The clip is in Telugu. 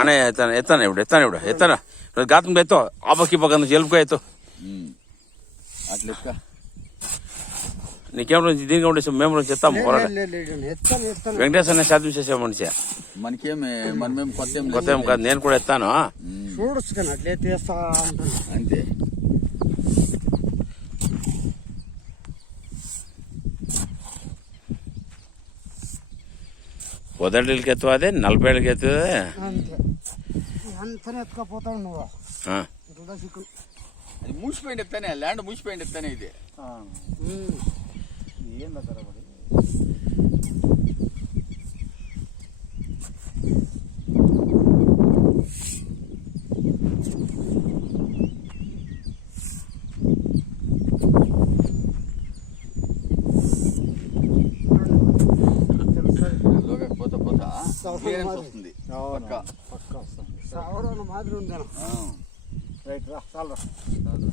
అనే ఎత్తాను ఇప్పుడు గాతం ఎత్తో ఆపకి పక్క జలుపుకో ఎత్తు అట్లా నీకేం దీనికి ఉండే మేము చెప్తాము వెంకటేశ్వర సాధ్యం చేసే మనిషి మనకేమి మనమేం కొత్త ఏం కాదు నేను కూడా ఎత్తాను చూడొచ్చు అట్లే తీస్తా అంతే పొదడికి ఎత్తువ అదే 40 ఏళ్ళకి ఎత్తువ అంతనే ఎత్తుకపోతావు నువ్వు అది మూసిపోయింది ఎత్తానే ల్యాండ్ మూసిపోయింది ఎత్తానే ఇది ఏందా తరబడి వస్తుంది పక్క మాదిరి ఉందా రైట్ రా చాలు